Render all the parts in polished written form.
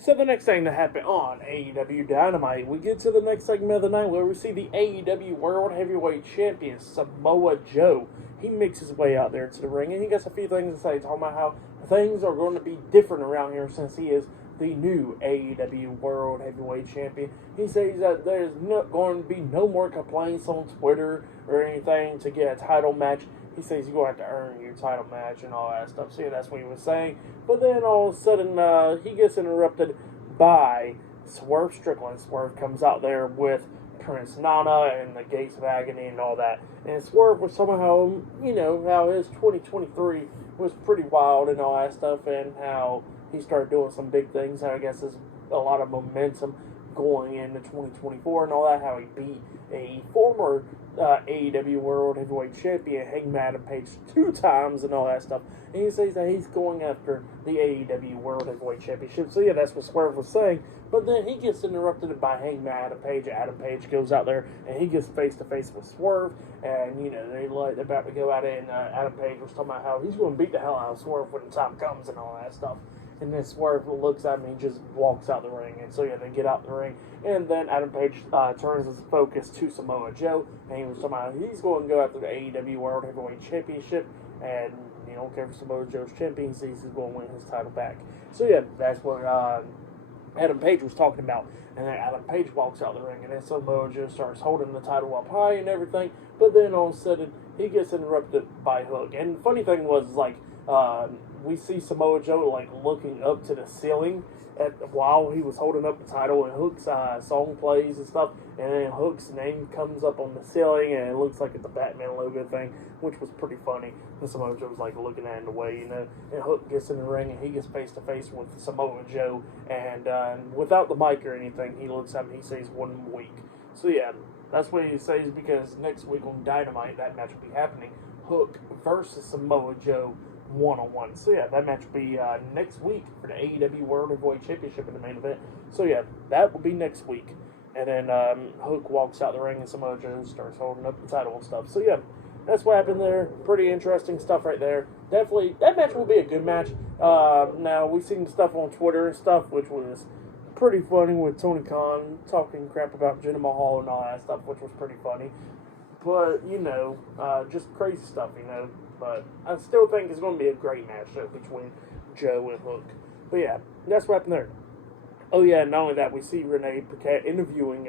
So the next thing that happened on AEW Dynamite, we get to the next segment of the night where we see the AEW World Heavyweight Champion, Samoa Joe. He makes his way out there to the ring, and he gets a few things to say, talking about how things are going to be different around here since he is the new AEW World Heavyweight Champion. He says that there's not going to be no more complaints on Twitter or anything to get a title match. He says you're going to have to earn your title match and all that stuff. So yeah, that's what he was saying. But then all of a sudden, he gets interrupted by Swerve Strickland. Swerve comes out there with Prince Nana and the Gates of Agony and all that. And Swerve was somehow, how his 2023 was pretty wild and all that stuff, and how he started doing some big things. I guess there's a lot of momentum going into 2024 and all that, how he beat a former AEW World Heavyweight Champion, Hangman Page, 2 times and all that stuff. And he says that he's going after the AEW World Heavyweight Championship. So yeah, that's what Swerve was saying. But then he gets interrupted by Hangman Page. Adam Page goes out there and he gets face to face with Swerve. And they're about to go at it. And Adam Page was talking about how he's going to beat the hell out of Swerve when the time comes and all that stuff. And then Swerve looks at me and just walks out the ring. And so, yeah, they get out the ring. And then Adam Page turns his focus to Samoa Joe. And he was talking about he's going to go after the AEW World Heavyweight Championship. And you don't care if Samoa Joe's champion, he says he's going to win his title back. So, yeah, that's what Adam Page was talking about. And then Adam Page walks out the ring. And then Samoa Joe starts holding the title up high and everything. But then all of a sudden, he gets interrupted by Hook. And the funny thing was, we see Samoa Joe looking up to the ceiling while he was holding up the title, and Hook's song plays and stuff, and then Hook's name comes up on the ceiling, and it looks like it's a Batman logo thing, which was pretty funny. And Samoa Joe's looking at it in the way, and Hook gets in the ring, and he gets face to face with Samoa Joe, and without the mic or anything, he looks at him and he says 1 week. So yeah, that's what he says, because next week on Dynamite, that match will be happening. Hook versus Samoa Joe 1-on-1. So yeah, that match will be next week for the AEW World Heavyweight Championship in the main event. So yeah, that will be next week. And then Hook walks out the ring and Samoa Joe starts holding up the title and stuff. So yeah, that's what happened there. Pretty interesting stuff right there. Definitely, that match will be a good match. Now, we've seen stuff on Twitter and stuff, which was pretty funny, with Tony Khan talking crap about Jinder Mahal and all that stuff, which was pretty funny. But, just crazy stuff, But I still think it's going to be a great match between Joe and Hook. But yeah, that's what happened there. Oh yeah, not only that, we see Renee Paquette interviewing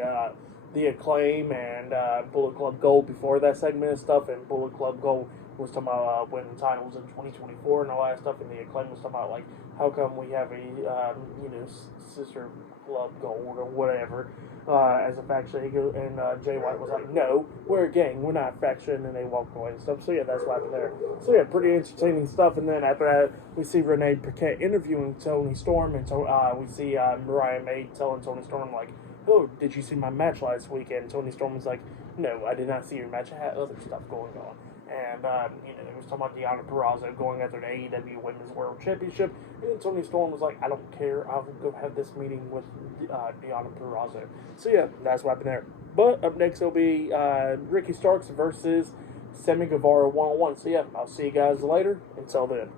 the Acclaim and Bullet Club Gold before that segment and stuff, and Bullet Club Gold was talking about winning titles in 2024 and all that stuff, and the Acclaim was talking about how come we have a Sister Club Gold or whatever as a faction. And Jay White was like, no, we're a gang, we're not a faction, and they walked away and stuff. So yeah, that's what happened there. So yeah, pretty entertaining stuff. And then after that, we see Renee Paquette interviewing Tony Storm, and we see Mariah May telling Tony Storm oh, did you see my match last weekend? Tony Storm was like, no, I did not see your match. I had other stuff going on. And, it was talking about Deonna Purrazzo going after the AEW Women's World Championship. And Tony Storm was like, I don't care. I'll go have this meeting with Deonna Purrazzo. So, yeah, that's what happened there. But up next will be Ricky Starks versus Sammy Guevara 1-on-1. So, yeah, I'll see you guys later. Until then.